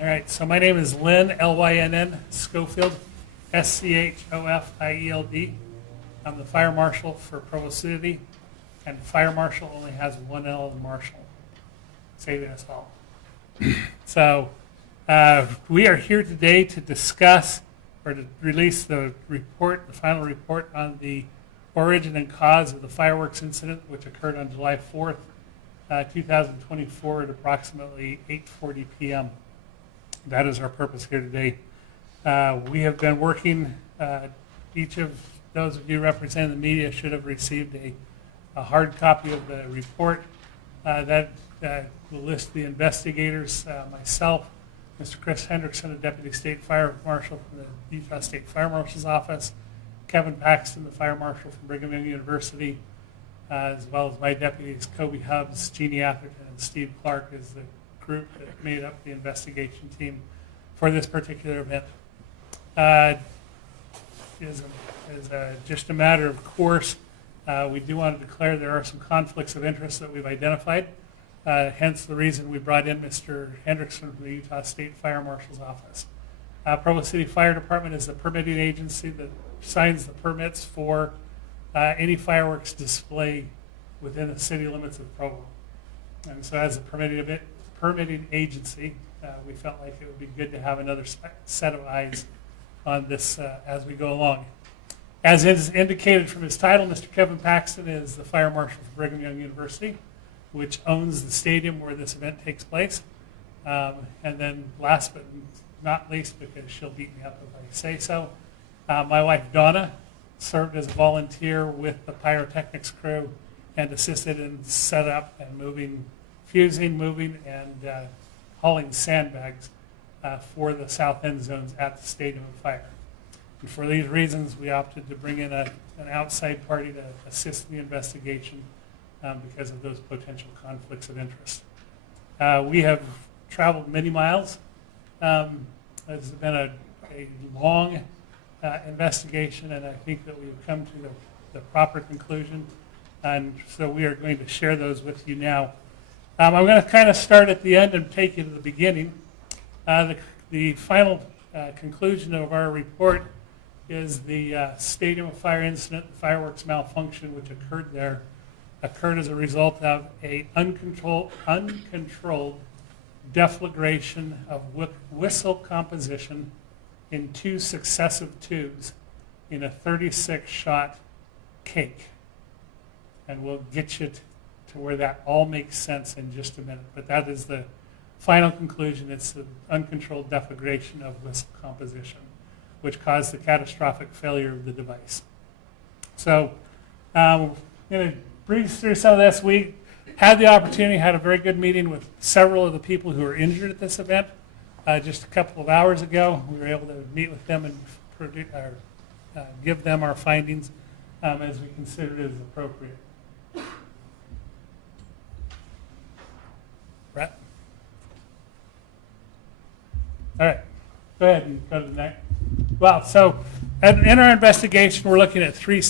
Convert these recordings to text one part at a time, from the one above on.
All right, so my name is Lynn, L-Y-N-N, Schofield, S-C-H-O-F-I-E-L-D. I'm the fire marshal for Provo City, and fire marshal only has one L in marshal, saving us all. So we are here today to discuss or to release the report, the final report on the origin and cause of the fireworks incident, which occurred on July 4th, 2024 at approximately 8:40 p.m. That is our purpose here today. We have been working, each of those of you representing the media should have received a hard copy of the report that will list the investigators, myself, Mr. Chris Hendrickson, the Deputy State Fire Marshal from the Utah State Fire Marshal's Office, Kevin Paxton, the Fire Marshal from Brigham Young University, as well as my deputies, Kobe Hubbs, Jeannie Atherton, and Steve Clark is the group that made up the investigation team for this particular event. Just a matter of course, we do want to declare there are some conflicts of interest that we've identified, hence the reason we brought in Mr. Hendrickson from the Utah State Fire Marshal's Office. Provo City Fire Department is the permitting agency that signs the permits for any fireworks display within the city limits of Provo. And so as a permitting agency, we felt like it would be good to have another set of eyes on this as we go along. As is indicated from his title, Mr. Kevin Paxton is the Fire Marshal for Brigham Young University, which owns the stadium where this event takes place. And then last but not least, because she'll beat me up if I say so, my wife Donna served as a volunteer with the pyrotechnics crew and assisted in setup and fusing, moving, and hauling sandbags for the south end zones at the Stadium of Fire. And for these reasons, we opted to bring in an outside party to assist in the investigation because of those potential conflicts of interest. We have traveled many miles. It's been a long investigation, and I think that we've come to the proper conclusion. And so we are going to share those with you now. I'm going to kind of start at the end and take you to the beginning. The final conclusion of our report is the Stadium of Fire incident, the fireworks malfunction which occurred there, occurred as a result of an uncontrolled deflagration of whistle composition in two successive tubes in a 36-shot cake. And we'll get you to where that all makes sense in just a minute. But that is the final conclusion. It's the uncontrolled deflagration of whistle composition, which caused the catastrophic failure of the device. So I'm going to breeze through some of this. We had the opportunity, had a very good meeting with several of the people who were injured at this event. Just a couple of hours ago, we were able to meet with them and give them our findings as we considered it as appropriate. Brett? All right, go ahead and go to the next. Well, so in our investigation, we're looking at three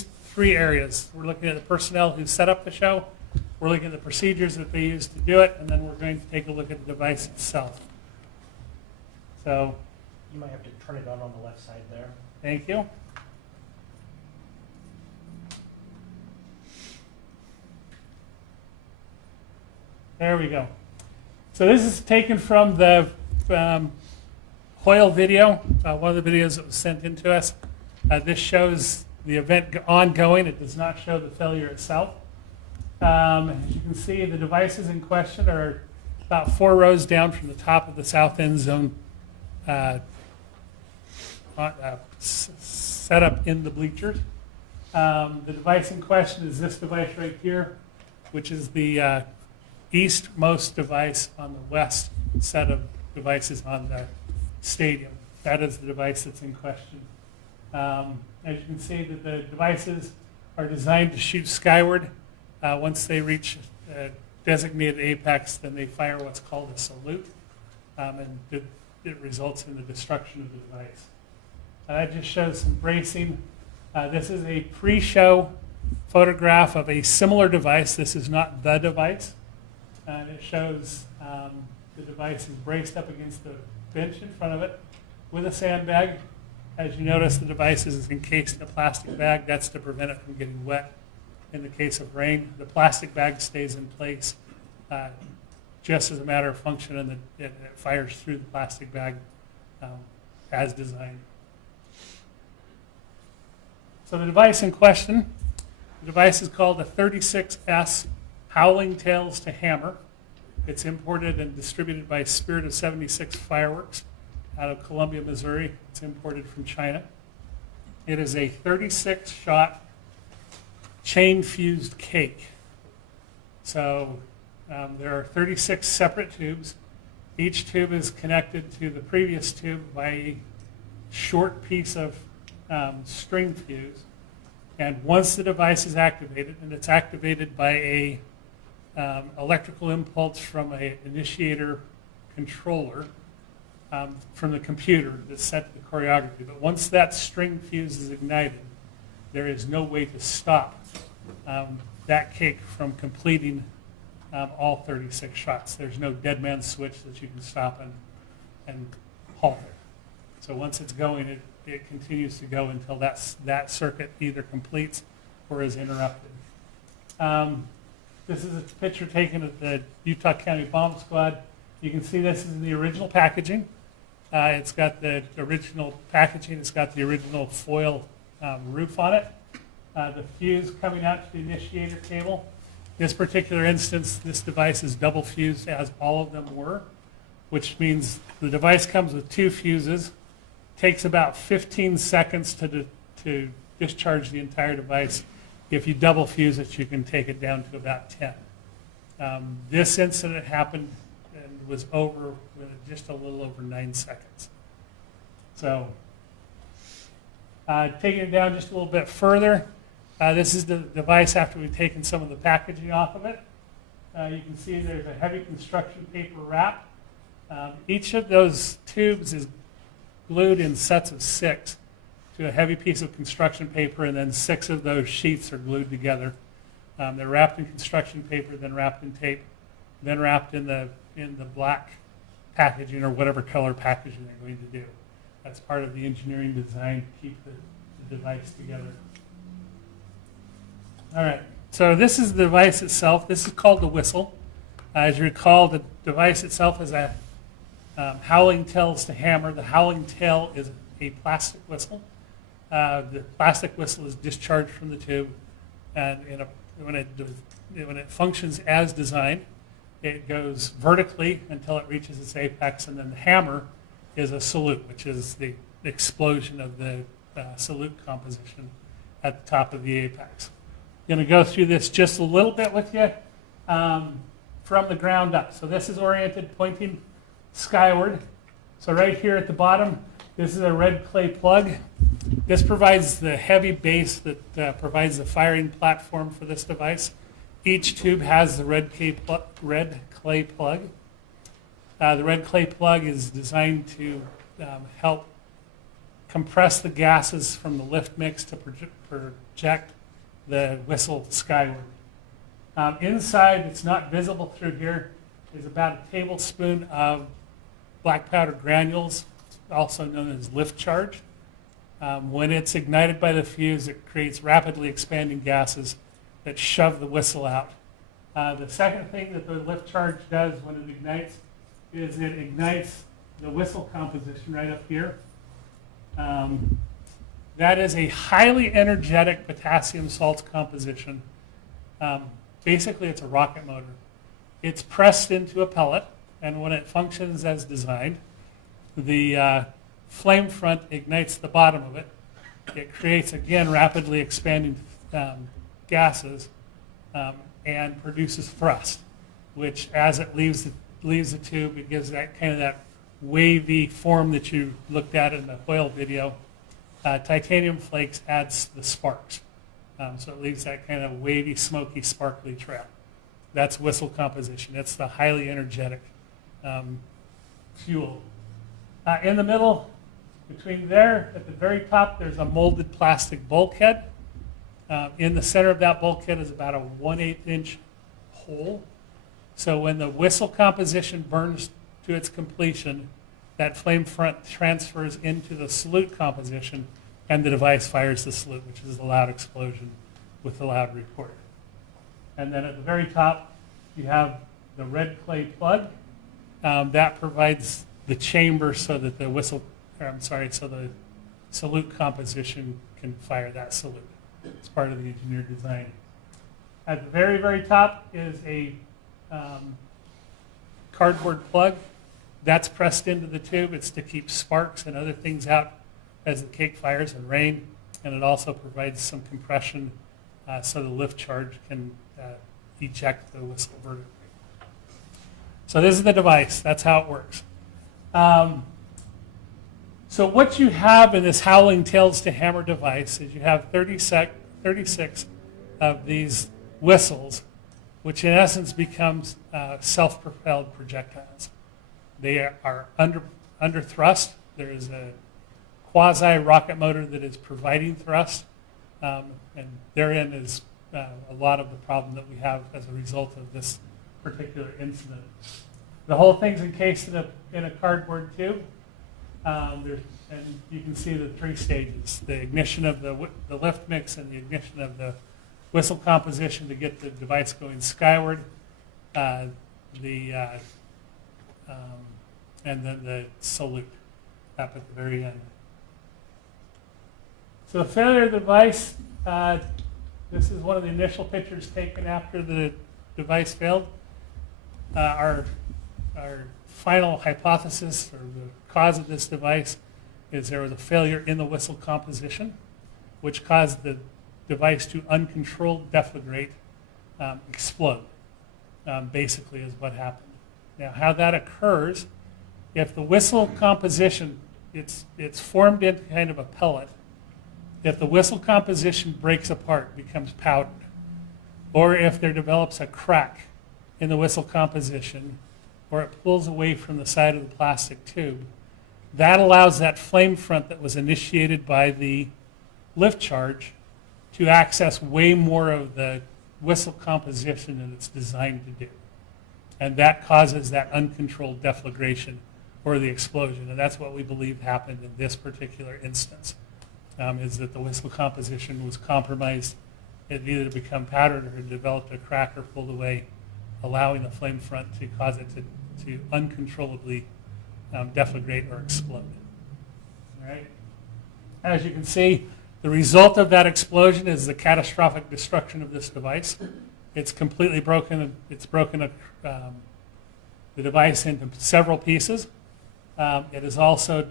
areas. We're looking at the personnel who set up the show, we're looking at the procedures that they used to do it, and then we're going to take a look at the device itself. So you might have to turn it on the left side there. Thank you. There we go. So this is taken from the Hoyle video, one of the videos that was sent in to us. This shows the event ongoing. It does not show the failure itself. As you can see, the devices in question are about 4 rows down from the top of the south end zone set up in the bleachers. The device in question is this device right here, which is the eastmost device on the west set of devices on the stadium. That is the device that's in question. As you can see, that the devices are designed to shoot skyward. Once they reach a designated apex, then they fire what's called a salute, and it results in the destruction of the device. That just shows some bracing. This is a pre-show photograph of a similar device. This is not the device. And it shows The device is braced up against the bench in front of it with a sandbag. As you notice, the device is encased in a plastic bag. That's to prevent it from getting wet in the case of rain. The plastic bag stays in place just as a matter of function, and it fires through the plastic bag as designed. So the device in question, the device is called a 36S Howling Tales to Hammer. It's imported and distributed by Spirit of 76 Fireworks out of Columbia, Missouri. It's imported from China. It is a 36-shot chain-fused cake. So there are 36 separate tubes. Each tube is connected to the previous tube by a short piece of string fuse. And once the device is activated, and it's activated by a electrical impulse from an initiator controller from the computer that's set to the choreography. But once that string fuse is ignited, there is no way to stop that cake from completing all 36 shots. There's no dead man switch that you can stop and halt it. So once it's going, it continues to go until that circuit either completes or is interrupted. This is a picture taken at the Utah County Bomb Squad. You can see this is the original packaging. It's got the original packaging. It's got the original foil roof on it. The fuse coming out to the initiator cable. This particular instance, this device is double fused, as all of them were, which means the device comes with 2 fuses. Takes about 15 seconds to discharge the entire device. If you double fuse it, you can take it down to about 10. This incident happened and was over with just a little over 9 seconds. So taking it down just a little bit further, this is the device after we've taken some of the packaging off of it. You can see there's a heavy construction paper wrap. Each of those tubes is glued in sets of 6 to a heavy piece of construction paper, and then 6 of those sheets are glued together. They're wrapped in construction paper, then wrapped in tape, then wrapped in the black packaging or whatever color packaging they're going to do. That's part of the engineering design to keep the device together. All right, so this is the device itself. This is called the whistle. As you recall, the device itself is a Howling Tales to Hammer. The howling tail is a plastic whistle. The plastic whistle is discharged from the tube, and when it functions as designed, it goes vertically until it reaches its apex, and then the hammer is a salute, which is the explosion of the salute composition at the top of the apex. I'm going to go through this just a little bit with you from the ground up. So this is oriented pointing skyward. So right here at the bottom, this is a red clay plug. This provides the heavy base that provides the firing platform for this device. Each tube has the red clay plug. The red clay plug is designed to help compress the gases from the lift mix to project the whistle skyward. Inside, it's not visible through here, is about a tablespoon of black powder granules, also known as lift charge. When it's ignited by the fuse, it creates rapidly expanding gases that shove the whistle out. The second thing that the lift charge does when it ignites is it ignites the whistle composition right up here. That is a highly energetic potassium salts composition. Basically, it's a rocket motor. It's pressed into a pellet, and when it functions as designed, the flame front ignites the bottom of it. It creates, again, rapidly expanding gases and produces thrust, which, as it leaves the tube, it gives that kind of that wavy form that you looked at in the oil video. Titanium flakes adds the sparks. So it leaves that kind of wavy, smoky, sparkly trail. That's whistle composition. It's the highly energetic fuel. In the middle, between there, at the very top, there's a molded plastic bulkhead. In the center of that bulkhead is about a 1/8 inch hole. So when the whistle composition burns to its completion, that flame front transfers into the solute composition, and the device fires the solute, which is the loud explosion with the loud report. And then at the very top, you have the red clay plug. That provides the chamber so that the so the solute composition can fire that solute. It's part of the engineer design. At the very, very top is a cardboard plug. That's pressed into the tube. It's to keep sparks and other things out as the cake fires and rain. And it also provides some compression so the lift charge can eject the whistle vertically. So this is the device. That's how it works. So what you have in this Howling Tales to Hammer device is you have 36 of these whistles, which in essence becomes self-propelled projectiles. They are under thrust. There is a quasi-rocket motor that is providing thrust, and therein is a lot of the problem that we have as a result of this particular incident. The whole thing's encased in a cardboard tube, and you can see the 3 stages: the ignition of the lift mix and the ignition of the whistle composition to get the device going skyward, and then the salute up at the very end. So the failure of the device, this is one of the initial pictures taken after the device failed. Our final hypothesis, or the cause of this device, is there was a failure in the whistle composition, which caused the device to uncontrolled deflagrate, explode, basically is what happened. Now, how that occurs, if the whistle composition, it's formed into kind of a pellet. If the whistle composition breaks apart, becomes powdered, or if there develops a crack in the whistle composition, or it pulls away from the side of the plastic tube, that allows that flame front that was initiated by the lift charge to access way more of the whistle composition than it's designed to do. And that causes that uncontrolled deflagration or the explosion. And that's what we believe happened in this particular instance, is that the whistle composition was compromised. It either to become powdered or it developed a crack or pulled away, allowing the flame front to cause it to uncontrollably deflagrate or explode. All right. As you can see, the result of that explosion is the catastrophic destruction of this device. It's completely broken. It's broken the device into several pieces. It has also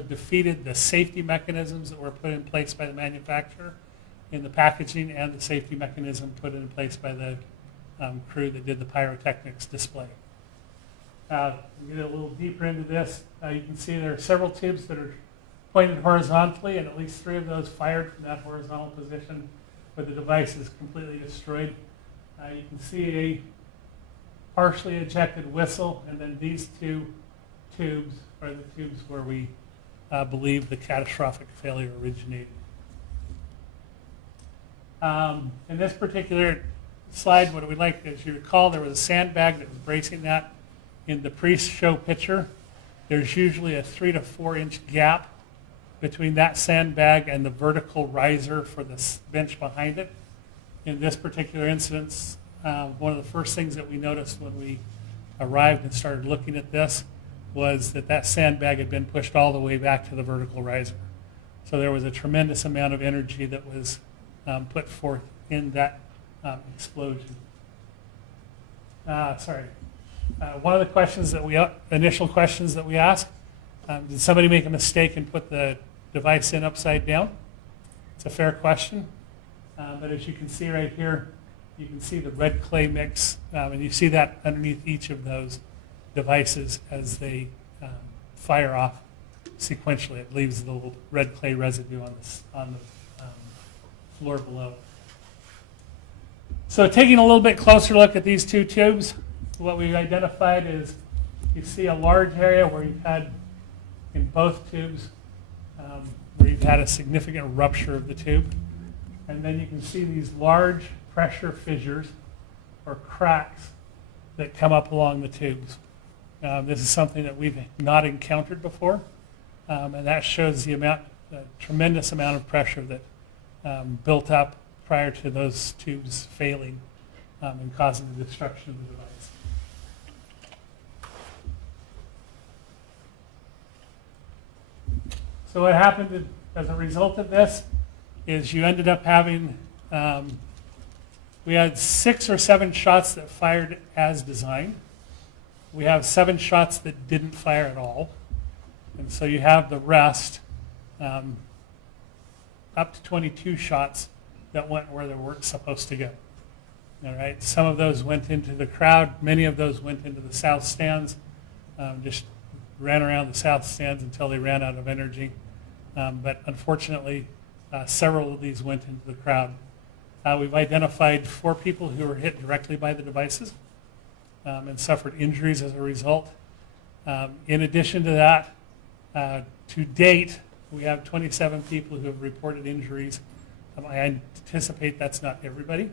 defeated the safety mechanisms that were put in place by the manufacturer in the packaging, and the safety mechanism put in place by the crew that did the pyrotechnics display. To get a little deeper into this, you can see there are several tubes that are pointed horizontally, and at least 3 of those fired from that horizontal position where the device is completely destroyed. You can see a partially ejected whistle, and then these 2 tubes are the tubes where we believe the catastrophic failure originated. In this particular slide, what we'd like, as you recall, there was a sandbag that was bracing that. In the pre-show picture, there's usually a 3 to 4 inch gap between that sandbag and the vertical riser for the bench behind it. In this particular instance, one of the first things that we noticed when we arrived and started looking at this was that sandbag had been pushed all the way back to the vertical riser. So there was a tremendous amount of energy that was put forth in that explosion. One of the questions initial questions that we asked, did somebody make a mistake and put the device in upside down? It's a fair question, but as you can see right here, you can see the red clay mix, and you see that underneath each of those devices as they fire off sequentially. It leaves the little red clay residue on the floor below. So taking a little bit closer look at these 2 tubes, what we identified is you see a large area where you've had, in both tubes, where you've had a significant rupture of the tube. And then you can see these large pressure fissures or cracks that come up along the tubes. This is something that we've not encountered before, and that shows the tremendous amount of pressure that built up prior to those tubes failing and causing the destruction of the device. So what happened as a result of this is you ended up having, we had 6 or 7 shots that fired as designed. We have 7 shots that didn't fire at all. And so you have the rest, up to 22 shots that went where they weren't supposed to go. All right, some of those went into the crowd. Many of those went into the south stands, just ran around the south stands until they ran out of energy. But unfortunately, several of these went into the crowd. We've identified 4 people who were hit directly by the devices and suffered injuries as a result. In addition to that, to date, we have 27 people who have reported injuries. I anticipate that's not everybody,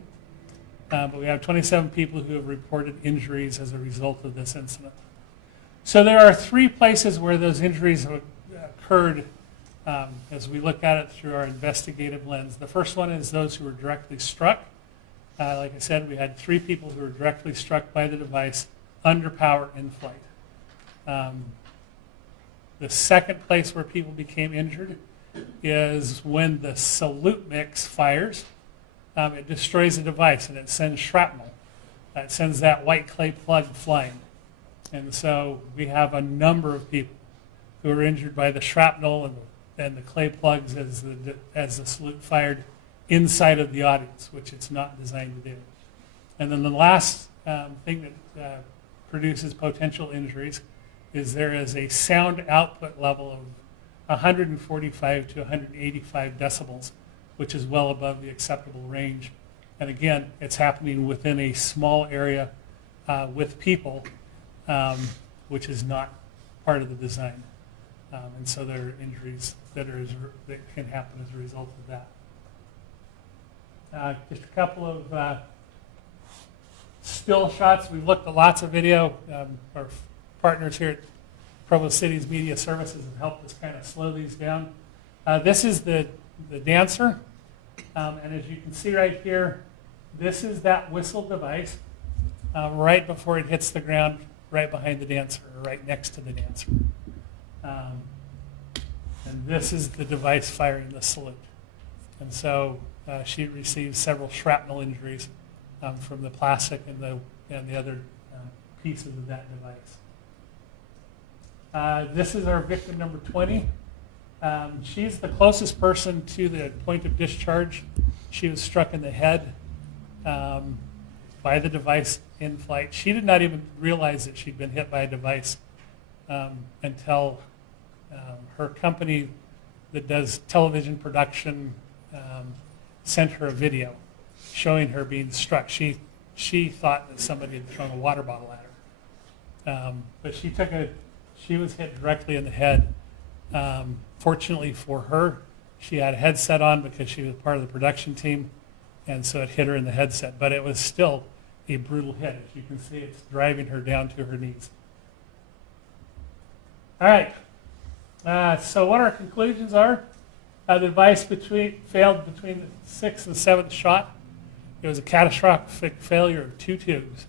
but we have 27 people who have reported injuries as a result of this incident. So there are 3 places where those injuries occurred as we look at it through our investigative lens. The first one is those who were directly struck. Like I said, we had 3 people who were directly struck by the device under power in flight. The second place where people became injured is when the salute mix fires. It destroys the device and it sends shrapnel. It sends that white clay plug flying. And so we have a number of people who are injured by the shrapnel and the clay plugs as the salute fired inside of the audience, which it's not designed to do. And then the last thing that produces potential injuries is there is a sound output level of 145 to 185 decibels, which is well above the acceptable range. And again, it's happening within a small area with people, which is not part of the design. And so there are injuries that can happen as a result of that. Just a couple of still shots. We've looked at lots of video. Our partners here at Provo Cities Media Services have helped us kind of slow these down. This is the dancer. And as you can see right here, this is that whistle device right before it hits the ground, right behind the dancer, or right next to the dancer. And this is the device firing the salute. And so she received several shrapnel injuries from the plastic and the other pieces of that device. This is our victim number 20. She's the closest person to the point of discharge. She was struck in the head by the device in flight. She did not even realize that she'd been hit by a device until her company that does television production sent her a video showing her being struck. She thought that somebody had thrown a water bottle at her. But she was hit directly in the head. Fortunately for her, she had a headset on because she was part of the production team, and so it hit her in the headset. But it was still a brutal hit. As you can see, it's driving her down to her knees. All right. So what our conclusions are, the device failed between the 6th and 7th shot. It was a catastrophic failure of 2 tubes,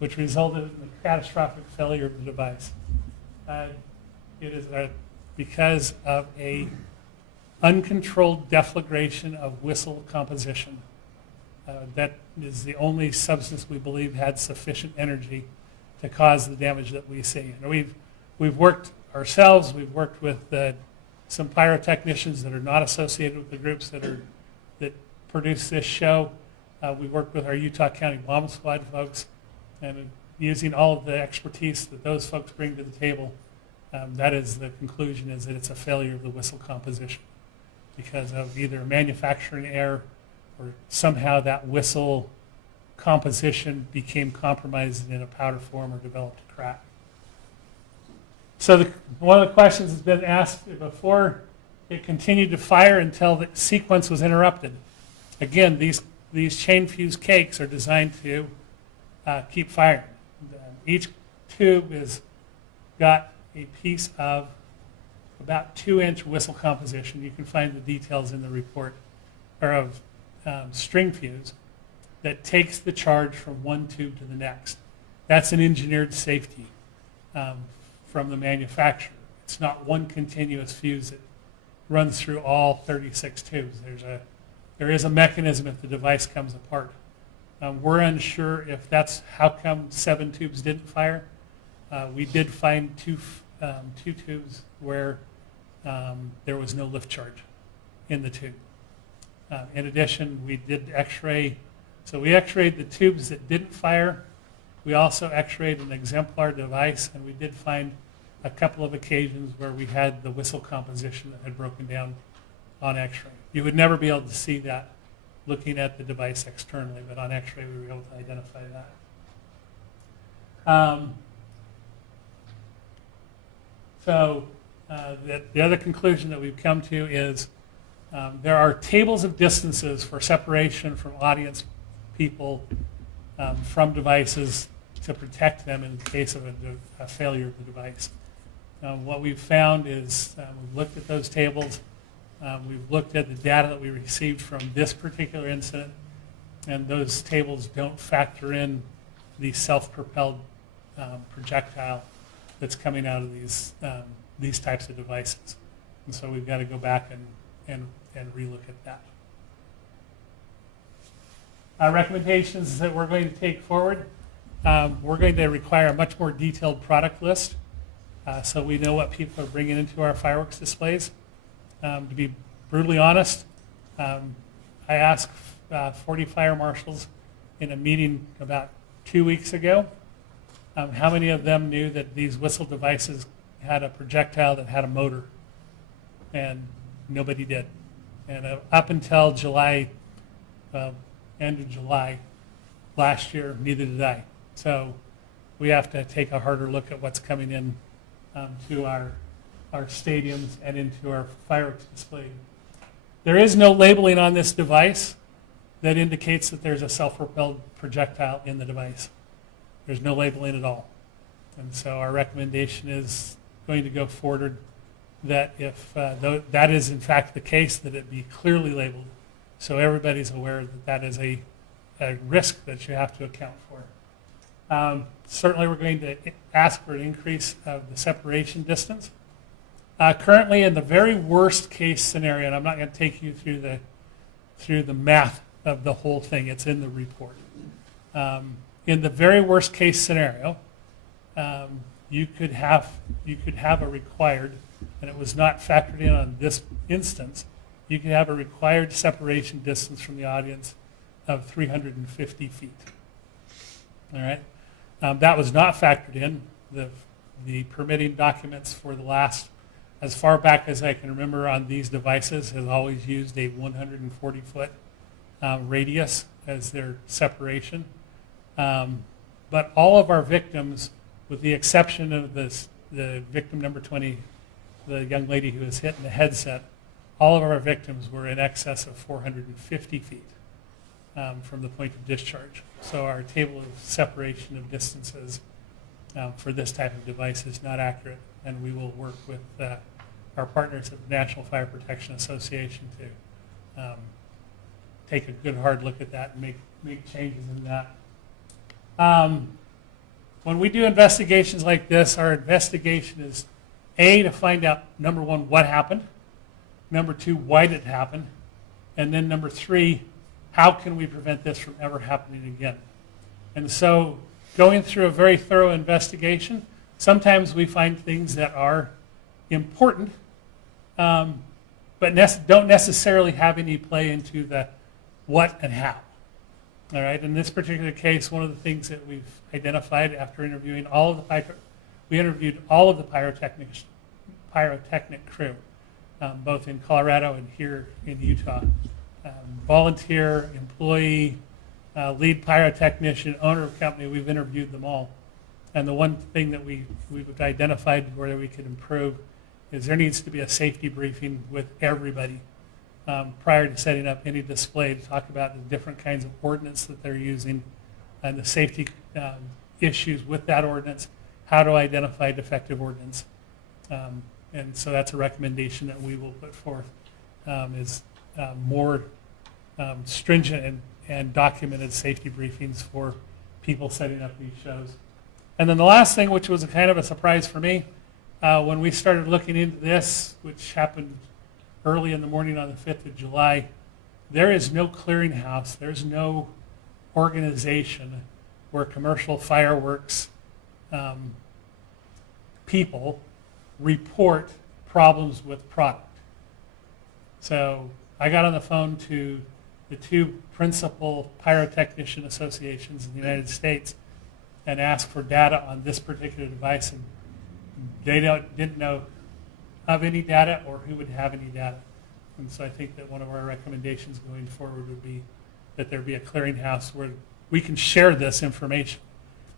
which resulted in the catastrophic failure of the device. It is because of a uncontrolled deflagration of whistle composition. That is the only substance we believe had sufficient energy to cause the damage that we see. And we've worked ourselves, we've worked with some pyrotechnicians that are not associated with the groups that produce this show. We worked with our Utah County Bomb Squad folks, and using all of the expertise that those folks bring to the table, that is the conclusion, is that it's a failure of the whistle composition because of either manufacturing error or somehow that whistle composition became compromised in a powder form or developed a crack. So one of the questions has been asked before, it continued to fire until the sequence was interrupted. Again, these chain fuse cakes are designed to keep firing. Each tube is got a piece of about 2-inch whistle composition. You can find the details in the report, or of string fuse that takes the charge from one tube to the next. That's an engineered safety from the manufacturer. It's not one continuous fuse that runs through all 36 tubes. There is a mechanism if the device comes apart. We're unsure if that's how come 7 tubes didn't fire. We did find two tubes where there was no lift charge in the tube. In addition, we did x-ray. So we x-rayed the tubes that didn't fire. We also x-rayed an exemplar device, and we did find a couple of occasions where we had the whistle composition that had broken down on x-ray. You would never be able to see that looking at the device externally, but on x-ray we were able to identify that. The other conclusion that we've come to is there are tables of distances for separation from audience people from devices to protect them in the case of a failure of the device. What we've found is we've looked at those tables, we've looked at the data that we received from this particular incident, and those tables don't factor in the self-propelled projectile that's coming out of these types of devices. And so we've got to go back and relook at that. Our recommendations that we're going to take forward, we're going to require a much more detailed product list so we know what people are bringing into our fireworks displays. To be brutally honest, I asked 40 fire marshals in a meeting about 2 weeks ago how many of them knew that these whistle devices had a projectile that had a motor, and nobody did. And up until July, end of July last year, neither did I. So we have to take a harder look at what's coming in to our stadiums and into our fireworks display. There is no labeling on this device that indicates that there's a self-propelled projectile in the device. There's no labeling at all. And so our recommendation is going to go forward that if that is in fact the case, that it be clearly labeled so everybody's aware that that is a risk that you have to account for. Certainly we're going to ask for an increase of the separation distance. Currently in the very worst case scenario, and I'm not going to take you through the math of the whole thing, it's in the report. In the very worst case scenario, you could have a required, and it was not factored in on this instance, you could have a required separation distance from the audience of 350 feet. All right, that was not factored in. The permitting documents for the last, as far back as I can remember on these devices, has always used a 140-foot radius as their separation. But all of our victims, with the exception of the victim number 20, the young lady who was hit in the headset, all of our victims were in excess of 450 feet from the point of discharge. So our table of separation of distances for this type of device is not accurate, and we will work with our partners at the National Fire Protection Association to take a good hard look at that and make changes in that. When we do investigations like this, our investigation is A, to find out, number one, what happened, number two, why did it happen, and then number three, how can we prevent this from ever happening again? And so going through a very thorough investigation, sometimes we find things that are important, but don't necessarily have any play into the what and how. All right, in this particular case, one of the things that we've identified after interviewing we interviewed all of the pyrotechnic crew, both in Colorado and here in Utah. Volunteer, employee, lead pyrotechnician, owner of company, we've interviewed them all. And the one thing that we've identified where we could improve is there needs to be a safety briefing with everybody prior to setting up any display to talk about the different kinds of ordnance that they're using and the safety issues with that ordinance, how to identify defective ordinance. And so that's a recommendation that we will put forth, is more stringent and documented safety briefings for people setting up these shows. And then the last thing, which was a kind of a surprise for me, when we started looking into this, which happened early in the morning on the 5th of July, there is no clearinghouse, there's no organization where commercial fireworks people report problems with product. So I got on the phone to the two principal pyrotechnician associations in the United States and asked for data on this particular device, and they didn't know of any data or who would have any data. And so I think that one of our recommendations going forward would be that there be a clearinghouse where we can share this information.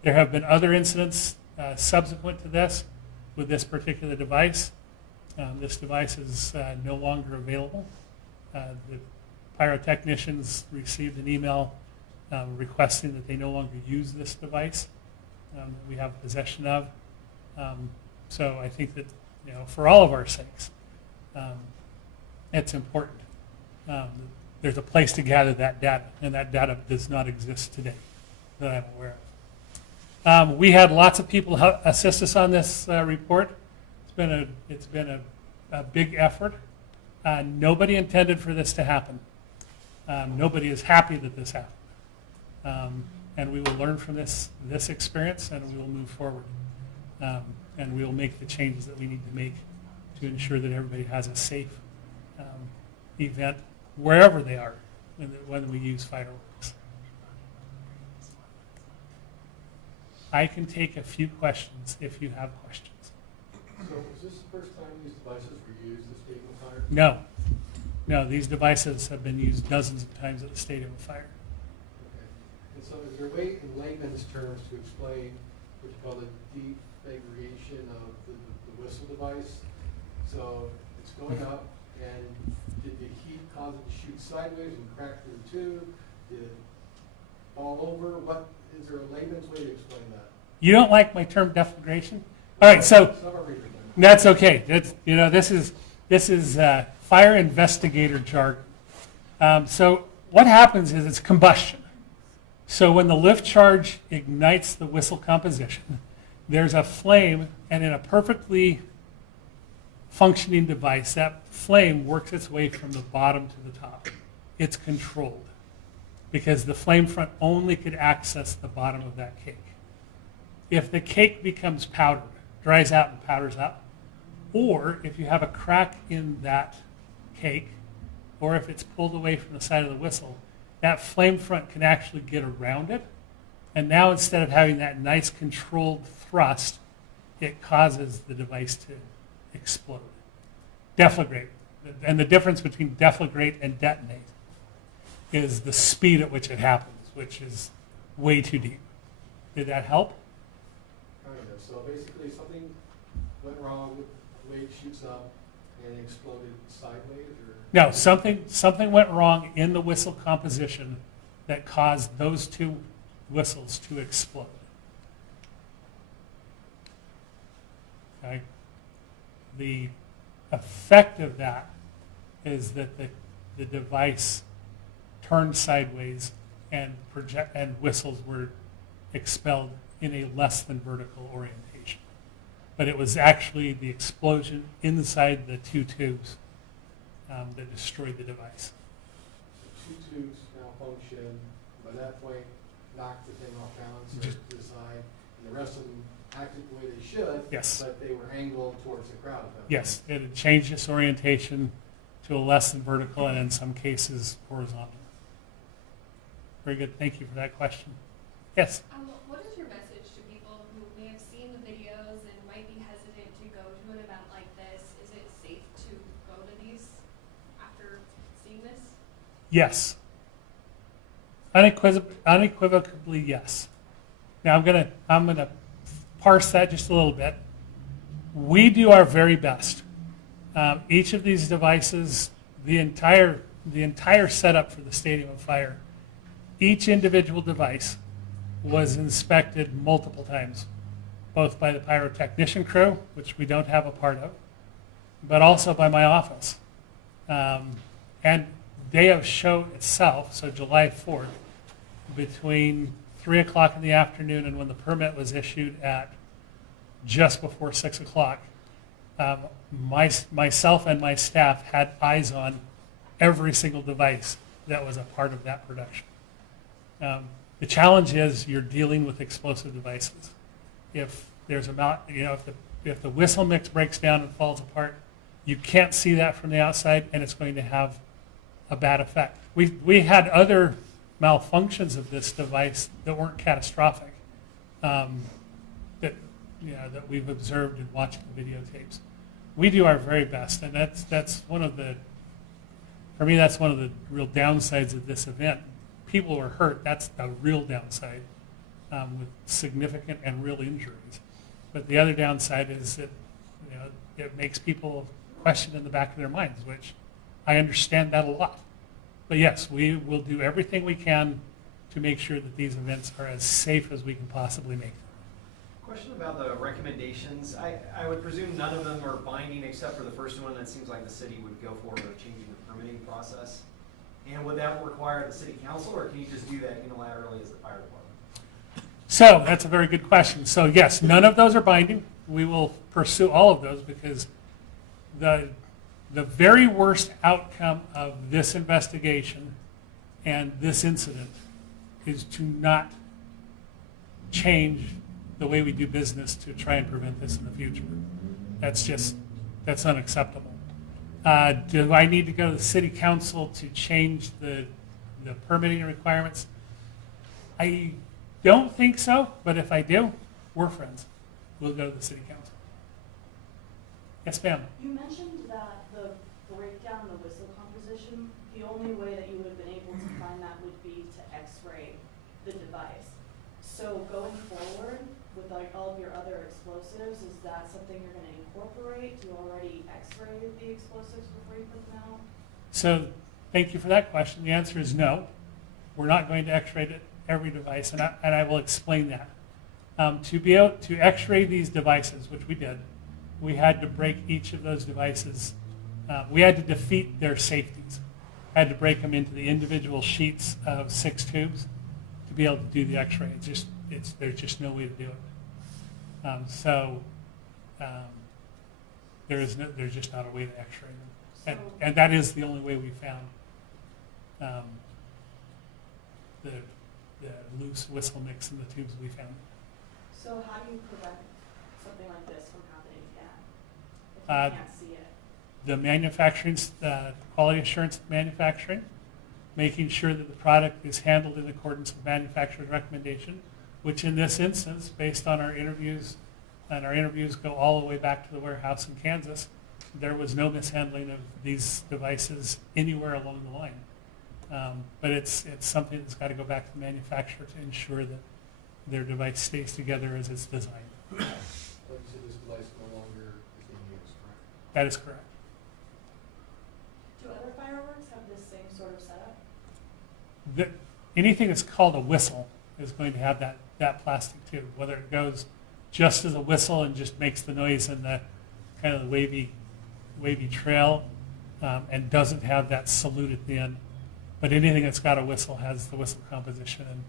There have been other incidents subsequent to this with this particular device. This device is no longer available. The pyrotechnicians received an email requesting that they no longer use this device that we have possession of. So I think that, for all of our sakes, it's important. There's a place to gather that data, and that data does not exist today that I'm aware of. We had lots of people assist us on this report. It's been a big effort. Nobody intended for this to happen. Nobody is happy that this happened. And we will learn from this experience, and we will move forward. And we will make the changes that we need to make to ensure that everybody has a safe event wherever they are when we use fireworks. I can take a few questions if you have questions. So is this the first time these devices were used at Stadium of Fire? No, these devices have been used dozens of times at the Stadium of Fire. Okay. And so is there a way in layman's terms to explain what you call the deflagration of the whistle device? So it's going up, and did the heat cause it to shoot sideways and crack through the tube? Did it fall over? What is there a layman's way to explain that? You don't like my term deflagration? All right, so Some are readers. that's okay. This is fire investigator jargon. So what happens is it's combustion. So when the lift charge ignites the whistle composition, there's a flame, and in a perfectly functioning device, that flame works its way from the bottom to the top. It's controlled because the flame front only could access the bottom of that cake. If the cake becomes powdered, dries out and powders up, or if you have a crack in that cake, or if it's pulled away from the side of the whistle, that flame front can actually get around it. And now instead of having that nice controlled thrust, it causes the device to explode. Deflagrate. And the difference between deflagrate and detonate is the speed at which it happens, which is way too deep. Did that help? Kind of. So basically something went wrong with the way it shoots up and it exploded sideways? Or No, something went wrong in the whistle composition that caused those two whistles to explode. Okay? The effect of that is that the device turned sideways and whistles were expelled in a less than vertical orientation. But it was actually the explosion inside the two tubes that destroyed the device. So two tubes malfunction, by that point knocked the thing off balance Just- to the side, and the rest of them acted the way they should, Yes. but they were angled towards the crowd. at that Yes, it had changed its orientation to a less than vertical and in some cases horizontal. Very good. Thank you for that question. Yes? What is your message to people who may have seen the videos and might be hesitant to go to an event like this? Is it safe to go to these after seeing this? Yes. Unequivocally, yes. Now I'm gonna parse that just a little bit. We do our very best. Each of these devices, the entire setup for the Stadium of Fire, each individual device was inspected multiple times, both by the pyrotechnician crew, which we don't have a part of, but also by my office. And day of show itself, so July 4th, between 3 o'clock in the afternoon and when the permit was issued at just before 6 o'clock, myself and my staff had eyes on every single device that was a part of that production. The challenge is you're dealing with explosive devices. If there's if the whistle mix breaks down and falls apart, you can't see that from the outside, and it's going to have a bad effect. We had other malfunctions of this device that weren't catastrophic, that we've observed in watching the videotapes. We do our very best, and that's one of the, for me, that's one of the real downsides of this event. People were hurt. That's a real downside, with significant and real injuries. But the other downside is that it makes people question in the back of their minds, which I understand that a lot. But yes, we will do everything we can to make sure that these events are as safe as we can possibly make them. Question about the recommendations. I would presume none of them are binding except for the first one that seems like the city would go for changing the permitting process. And would that require the city council, or can you just do that unilaterally as the fire department? So that's a very good question. So yes, none of those are binding. We will pursue all of those because the very worst outcome of this investigation and this incident is to not change the way we do business to try and prevent this in the future. That's unacceptable. Do I need to go to the city council to change the permitting requirements? I don't think so, but if I do, we're friends. We'll go to the city council. Yes, ma'am. You mentioned that the breakdown, the whistle composition, the only way that you would have been able to find that would be to x-ray the device. So going forward, with like all of your other explosives, is that something you're going to incorporate? Do you already x-ray the explosives before you put them out? So thank you for that question. The answer is no. We're not going to x-ray every device, and I will explain that. To be able to x-ray these devices, which we did, we had to break each of those devices. We had to defeat their safeties. Had to break them into the individual sheets of 6 tubes to be able to do the x-ray. There's just no way to do it. There's just not a way to x-ray them. And that is the only way we found the loose whistle mix in the tubes we found. So how do you prevent something like this from happening again if you can't see it? The manufacturing, quality assurance of manufacturing, making sure that the product is handled in accordance with manufacturer's recommendation, which in this instance, based on our interviews, and our interviews go all the way back to the warehouse in Kansas, there was no mishandling of these devices anywhere along the line. But it's something that's got to go back to the manufacturer to ensure that their device stays together as it's designed. Like you said, this device no longer is being used, correct? That is correct. Do other fireworks have this same sort of setup? Anything that's called a whistle is going to have that plastic tube, whether it goes just as a whistle and just makes the noise and the kind of the wavy trail, and doesn't have that salute at the end. But anything that's got a whistle has the whistle composition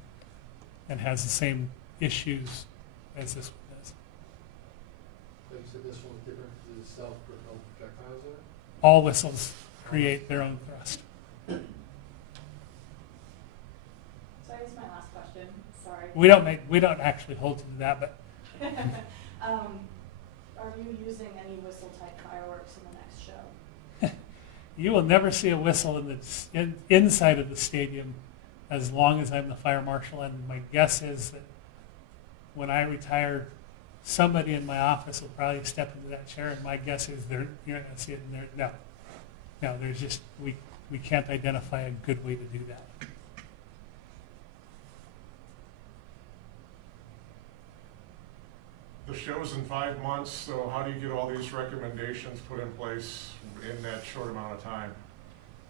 and has the same issues as this one does. Like you said, this one's different because it's self-propelled projectiles in it? All whistles create their own thrust. So I guess my last question, sorry. We don't actually hold to that, but Are you using any whistle type fireworks in the next show? you will never see a whistle inside of the stadium as long as I'm the fire marshal. And my guess is that when I retire, somebody in my office will probably step into that chair, and my guess is you're not going to see it in there. No, there's just, we can't identify a good way to do that. The show's in 5 months, so how do you get all these recommendations put in place in that short amount of time?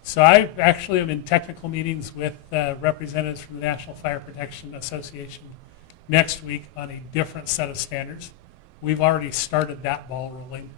So I actually am in technical meetings with representatives from the National Fire Protection Association next week on a different set of standards. We've already started that ball rolling.